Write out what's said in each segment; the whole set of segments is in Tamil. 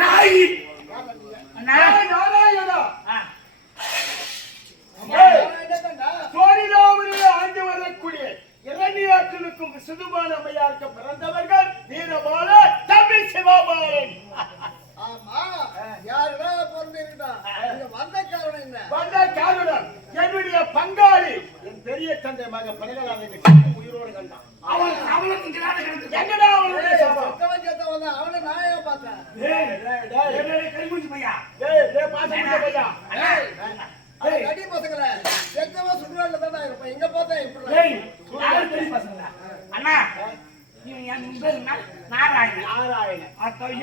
நாய் நாராயணா ஆண்டு வரக்கூடிய இரணியாற்றலுக்கும் சிதுபான அம்மையாருக்கு பிறந்தவர்கள் வீரபால தம்பி சிவபாலன். வந்த காரணம் என்னுடைய பங்காளி என் பெரிய தந்தை மக பரிகாரம் உயிரோடு கண்டான். எங்கடா அவனுடைய அவனை நாய பார்த்தேன். அடி பசங்கள எங்கவா சுடுறாங்க தானே இருப்பேன். எங்க பார்த்தா இப்படி அண்ணா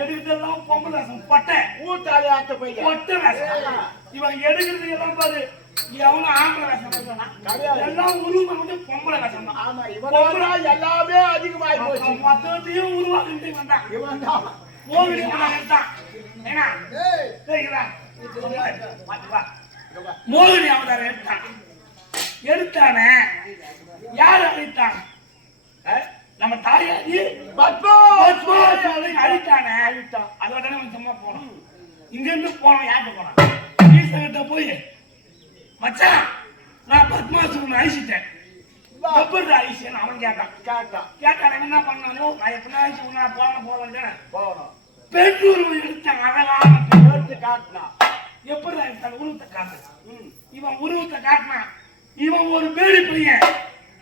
எடுக்கிறதெல்லாம் பொம்பளை வேஷம் பொட்டை ஊட்டாளி ஆட்ட போய் பொட்டை வேஷம். இவன் எடுக்கிறது எல்லாம் பாரு எவனும் ஆம்பளை வேஷம் எல்லாம் உருவம் மட்டும் பொம்பளை வேஷம் தான். ஆமா இவன் எல்லாமே அதிகமாகி போச்சு. மொத்தத்தையும் உருவாக்கிட்டு வந்தான். இவன் தான் ஏன்னா மோகினி அவதாரம் எடுத்தான். எடுத்தானே யார் அழைத்தான்? நம்ம தாயாரி அழித்தானே. அழித்தான். அதோட சும்மா போனோம். இங்க இருந்து போனோம். யார்கிட்ட போனான்? ஈஸ்வரகிட்ட போய் மச்சான் நான் பத்மாசுரன் அழிச்சிட்டேன். எப்படி அழிச்சேன்னு அவன் கேட்டான். கேட்டான் என்ன பண்ணாலும் நான் எப்படி அழிச்சு நான் போவேன் போகணும். பெண்ணூர் எடுத்தான். அழகான எடுத்து காட்டினான். எப்படி உருவத்தை காட்டு. இவன் உருவத்தை காட்டினான். இவன் ஒரு பேடி பையன்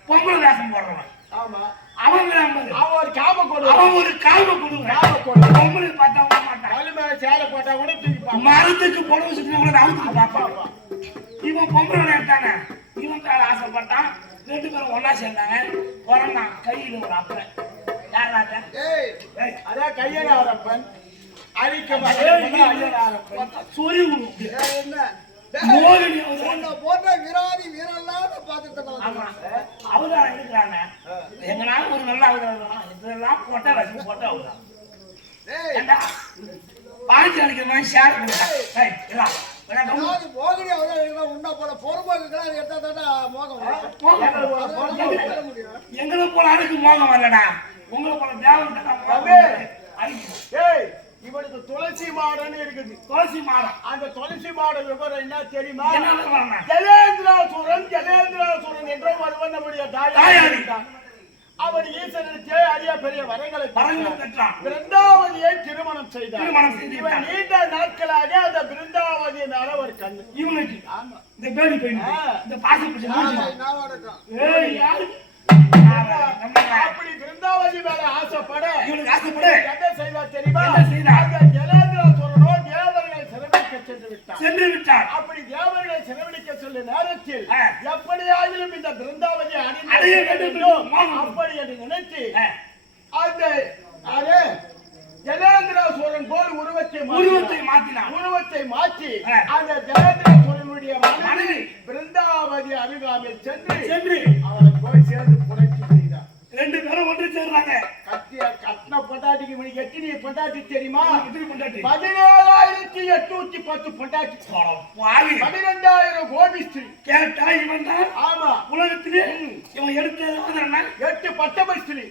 பொம்பளை வேஷம் போடுறவன். ஆமா அவன் ஒரு காம கொடு பொம்பளை பார்த்தா மாட்டான். சேலை போட்டா கூட மரத்துக்கு புடவை சுத்தினா கூட அவுத்துக்கு பார்ப்பான். இவன் பொம்பளை எடுத்தானே. இவன் பேர ஆசைப்பட்டான். ரெண்டு பேரும் ஒன்னா சேர்ந்தாங்க. பிறந்தான் கையில் ஒரு அப்பன். யார் அதான் கையன் அவரப்பன். சொறி போட்ட விராதி வீரெல்லாம் அவதாரம் எடுக்கிறாங்க. எங்கனாலும் ஒரு நல்ல அவதாரம் இதெல்லாம் போட்டா வச்சு போட்டா அவதாரம் பாஞ்சு அடிக்கிற மாதிரி ஷேர் பண்ணிட்டான். எங்களை போல அதுக்கு மோகம் வரலடா. உங்களை போல தேவன் இவனுக்கு துளசி மாடன்னு இருக்குது. துளசி மாடம். அந்த துளசி மாட விவரம் என்ன தெரியுமா? ஜலேந்திராசுரன் என்ற ஒருவன் நம்முடைய தாயாரி. அவன் ஈசனுக்கு அரிய பெரிய வரங்களை பெற்றான். பிருந்தாவதியை திருமணம் செய்தான். இவன் நீண்ட நாட்களாக அந்த பிருந்தாவதியை மேல ஒரு கண்ணு இவனுக்கு. ஆமா இந்த பேடி பெண் இந்த பாசி அப்படி பிருந்தாவதி மேல ஆசைப்பட இவனுக்கு ஆசைப்பட என்ன செய்தா தெரியுமா? ஜலேந்திராசுரனோ தேவர்களை சென்று விட்டார். அப்படி தேவர்களை செலவழிக்க சொல்ல நேரத்தில் எப்படியாகிலும் இந்த பிருந்தாவதி அடைய வேண்டும் அப்படி என்று நினைத்து அந்த ஜலேந்திராசுரன் போல் உருவத்தை மாற்றி அந்த ஜலேந்திராசுரனுடைய மனைவி பிருந்தாவதி அருகாமையில் சென்று அவரை போய் சேர்ந்து புரட்சி செய்தார். ரெண்டு பேரும் ஒன்று சேர்றாங்க. கட்டின பொண்டாட்டிக்கு மணிக்கு எத்தனை பொண்டாட்டி தெரியுமா? 17,810 பொண்டாட்டி. 12,000 கோபி ஸ்திரீ. கேட்டா இவன் தான். ஆமா உலகத்திலே இவன் எடுத்த 8 பட்டம ஸ்திரீ.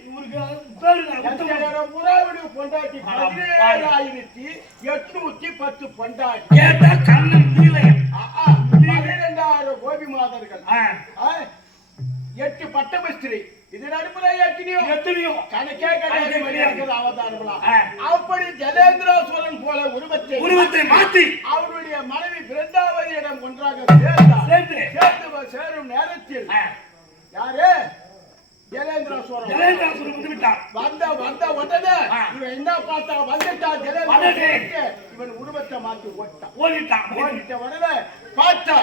பொண்டாட்டி 17,810 பொண்டாட்டி. கேட்டா கண்ணன் நீலையம். 12,000 கோபி மாதர்கள். 8 பட்டம ஸ்திரீ. இது நடுப்புற எத்தனையோ கணக்கே கிடையாது அவதாரங்களா. அப்படி ஜலேந்திராசுரன் போல உருவத்தை மாற்றி அவருடைய மனைவி பிருந்தாவதியிடம் ஒன்றாக சேரும் நேரத்தில் யாரு ஜலேந்திராசுரன் வந்த உடனே இவன் என்ன பார்த்தா வந்துட்டா ஜலேந்திராசுரன் இவன் உருவத்தை மாற்றி ஓடிட்ட உடனே பார்த்தா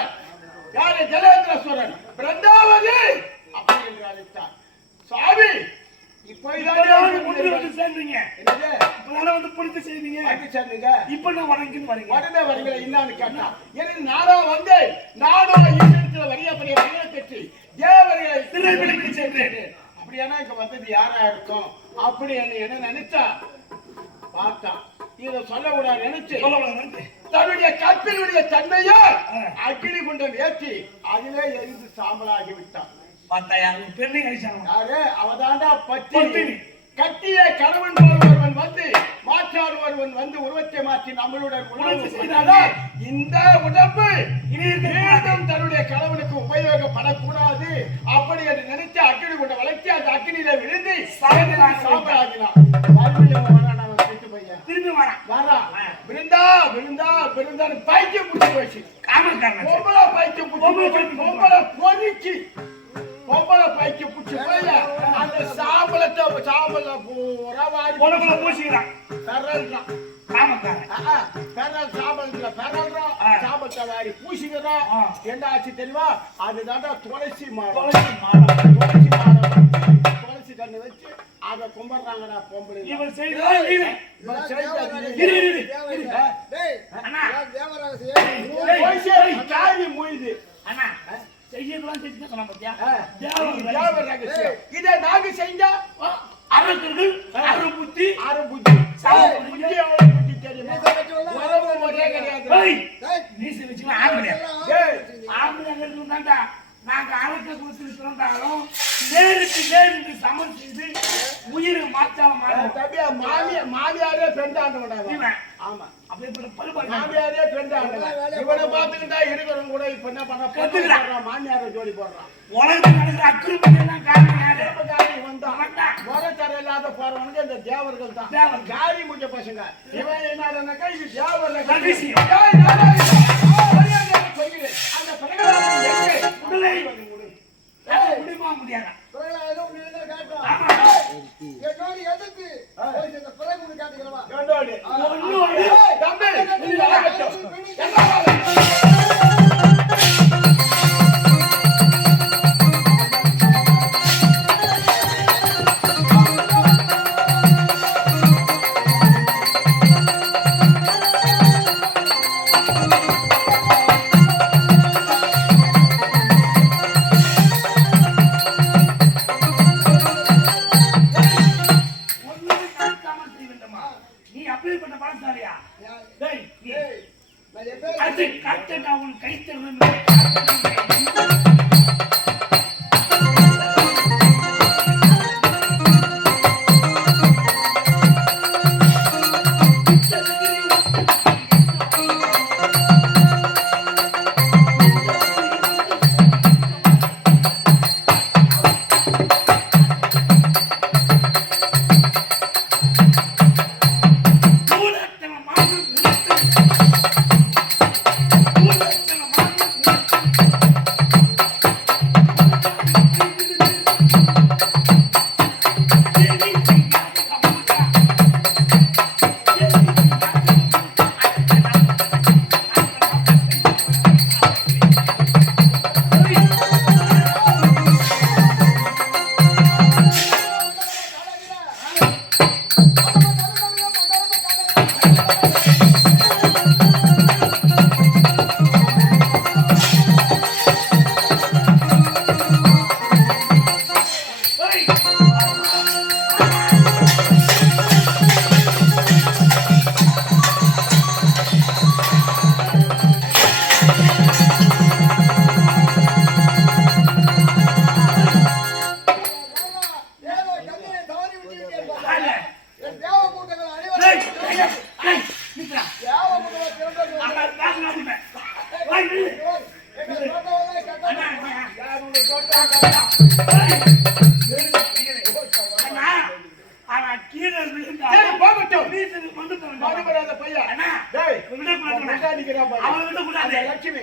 யாரு ஜலேந்திராசுரன் பிருந்தாவதி அப்படி என்று அழைத்தார். சாமி இப்போ சேர்ந்தீங்க வந்து புடித்து செய்வீங்க இப்ப நான் வணங்கின்னு வரீங்க உடனே வரீங்க என்னன்னு கேட்டா எனக்கு நானா வந்து நானும் ஈஸ்வரத்துல வரிய பெரிய வழியை பெற்று தேவர்களை திருநெல்வேலிக்கு சென்றேன். அப்படியானா இங்க வந்தது யாரா இருக்கும் அப்படி என்ன நினைச்சா பார்த்தா இதை சொல்லக்கூடாது நினைச்சு தன்னுடைய கற்பினுடைய தன்மையை அக்கினி குண்டம் ஏற்றி அதிலே எரிந்து சாம்பலாகி விட்டான். பெண்ணை அவதாண்டா பத்தினி கட்டிய கணவன் ஒருவன் வந்து மாற்றார் ஒருவன் வந்து உருவாக்கி நம்மளுடன் உணவு செய்தாலும் இந்த உடம்பு மீண்டும் தன்னுடைய கணவனுக்கு உபயோகப்படக்கூடாது அப்படி என்று நினைச்சு அக்கினி கொண்ட வளர்ச்சி அந்த அக்கினியில விழுந்து சாம்பலாகினான். மறுபடியும் வரான் அவன் செத்து பையன். திரும்பி வரான். விழுந்தா விழுந்தா விழுந்தான்னு பைத்தியம் பிடிச்சி போச்சு. பொம்பளை பைத்தியம் பொம்பளை பொறிச்சு பொம்பளை பைத்தியம் பிடிச்சி போய் அந்த சாம்பலத்தை பூரா வாரி பூசிக்கிறான். பெறல்றான். சாம்பலத்தை வாரி பூசிக்கிறான். என்ன ஆச்சு தெரியுமா? அதுதான் துளசி மாடம். துளசி கண்ணு வச்சு அதை கும்பிடுறாங்கடா பொம்பளை. இவன் செய்த இதை நாங்க செஞ்சா அரக்கர்கள் அரு புத்தி புத்தி தெரியுமா? உறவு முறையே கிடையாது. நாங்க அரக்க கொடுத்து பிறந்தாலும் நேருக்கு நேருக்கு சமன் செய்து உயிரை மாற்றாம மாமியாரே பெண்டாண்டு விடாது. ஆமா மாமியாரே பெண்டாண்டு இவனை பார்த்துக்கிட்டா இருக்கிறவங்க கூட இப்ப என்ன பண்ண மாமியார ஜோடி போடுறான். உலகத்தில் நடக்கிற அக்கிரமம் எல்லாம் காரணம் யாரு? இவன் தான் முறைச்சர இல்லாத போறவனுக்கு இந்த தேவர்கள் தான். காரி முடிஞ்ச பசங்க. இவன் என்னக்கா இது தேவர்கள் அந்த முடியுமா முடியாதா? லட்சுமி